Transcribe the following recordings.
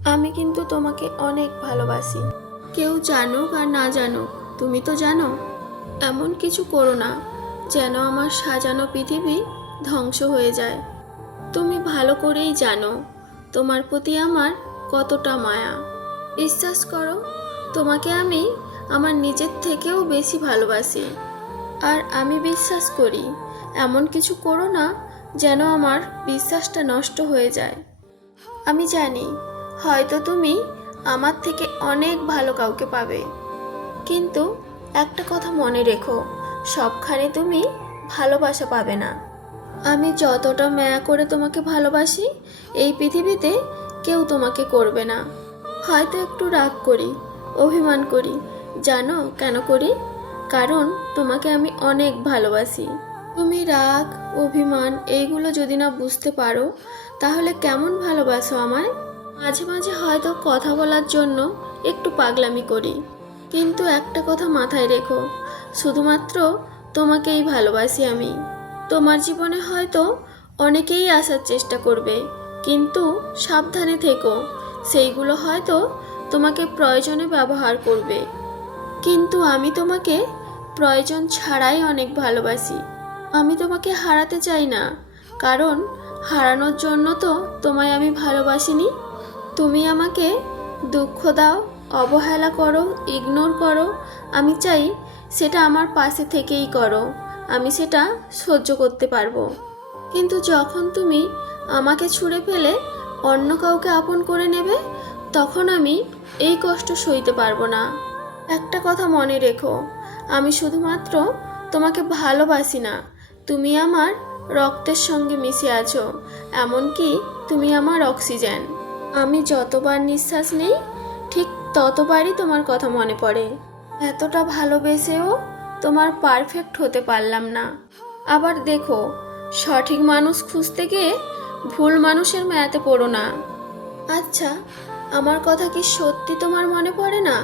আমি কিন্তু তোমাকে অনেক ভালোবাসি। কেউ জানুক আর না জানুক, তুমি তো জানো। এমন কিছু করো না যেন আমার সাজানো পৃথিবী ধ্বংস হয়ে যায়। তুমি ভালো করেই জানো তোমার প্রতি আমার কতটা মায়া। বিশ্বাস করো, তোমাকে আমি আমার নিজের থেকেও বেশি ভালোবাসি। আর আমি বিশ্বাস করি এমন কিছু করো না যেন আমার বিশ্বাসটা নষ্ট হয়ে যায়। আমি জানি হয়তো তুমি আমার থেকে অনেক ভালো কাউকে পাবে, কিন্তু একটা কথা মনে রেখো, সবখানে তুমি ভালোবাসা পাবে না। আমি যতটা মায়া করে তোমাকে ভালোবাসি এই পৃথিবীতে কেউ তোমাকে করবে না। হয়তো একটু রাগ করি, অভিমান করি। জানো কেন করি? কারণ তোমাকে আমি অনেক ভালোবাসি। তুমি রাগ, অভিমান এইগুলো যদি না বুঝতে পারো তাহলে কেমন ভালোবাসো আমায়? মাঝে মাঝে হয়তো কথা বলার জন্য একটু পাগলামি করি, কিন্তু একটা কথা মাথায় রেখো, শুধুমাত্র তোমাকেই ভালোবাসি আমি। তোমার জীবনে হয়তো অনেকেই আসার চেষ্টা করবে, কিন্তু সাবধানে থেকো, সেইগুলো হয়তো তোমাকে প্রয়োজনে ব্যবহার করবে। কিন্তু আমি তোমাকে প্রয়োজন ছাড়াই অনেক ভালোবাসি। আমি তোমাকে হারাতে চাই না, কারণ হারানোর জন্য তো তোমায় আমি ভালোবাসিনি। তুমি আমাকে দুঃখ দাও, অবহেলা করো, ইগনোর করো, আমি চাই সেটা আমার পাশে থেকেই করো, আমি সেটা সহ্য করতে পারবো। কিন্তু যখন তুমি আমাকে ছুঁড়ে ফেলে অন্য কাউকে আপন করে নেবে, তখন আমি এই কষ্ট সইতে পারবো না। একটা কথা মনে রেখো, আমি শুধুমাত্র তোমাকে ভালোবাসি না, তুমি আমার রক্তের সঙ্গে মিশে আছো, এমনকি তুমি আমার অক্সিজেন। আমি যতবার নিঃশ্বাস নিই ঠিক ততবারই তোমার কথা মনে পড়ে। এতটা ভালোবেসেও তোমার পারফেক্ট হতে পারলাম না। আবার দেখো, সঠিক মানুষ খুঁজতে গিয়ে ভুল মানুষের মায়াতে পড়ো না। আচ্ছা, আমার কথা কি সত্যি তোমার মনে পড়ে না?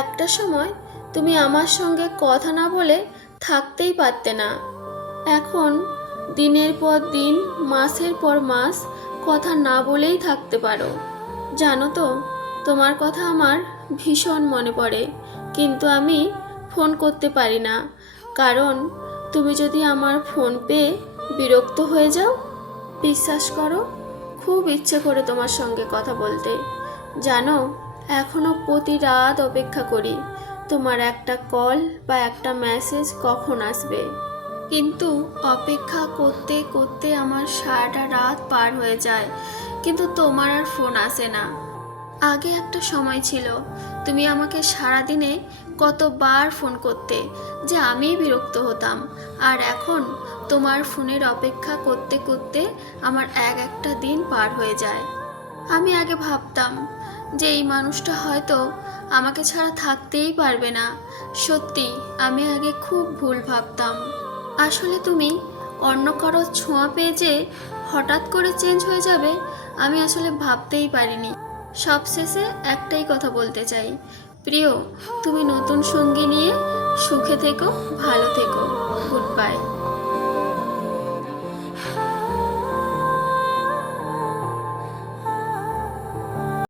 একটা সময় তুমি আমার সঙ্গে কথা না বলে থাকতেই পারতে না। এখন দিনের পর দিন, মাসের পর মাস কথা না বলেই থাকতে পারো। জানো তো, তোমার কথা আমার ভীষণ মনে পড়ে, কিন্তু আমি ফোন করতে পারি না, কারণ তুমি যদি আমার ফোন পেয়ে বিরক্ত হয়ে যাও। বিশ্বাস করো, খুব ইচ্ছে করে তোমার সঙ্গে কথা বলতে। জানো, এখনো প্রতি রাত অপেক্ষা করি তোমার একটা কল বা একটা মেসেজ কখন আসবে। কিন্তু অপেক্ষা করতে করতে আমার সারাটা রাত পার হয়ে যায়, কিন্তু তোমার আর ফোন আসে না। আগে একটা সময় ছিল তুমি আমাকে সারাদিনে কতবার ফোন করতে যে আমিই বিরক্ত হতাম, আর এখন তোমার ফোনের অপেক্ষা করতে করতে আমার একটা দিন পার হয়ে যায়। আমি আগে ভাবতাম যে এই মানুষটা হয়তো আমাকে ছাড়া থাকতেই পারবে না। সত্যি, আমি আগে খুব ভুল ভাবতাম। আসলে তুমি অন্য কারো ছোঁয়া পেয়ে যে হঠাৎ করে চেঞ্জ হয়ে যাবে, আমি আসলে ভাবতেই পারিনি। সবশেষে একটাই কথা বলতে চাই, প্রিয়, তুমি নতুন সঙ্গী নিয়ে সুখে থেকো, ভালো থেকো। Good bye.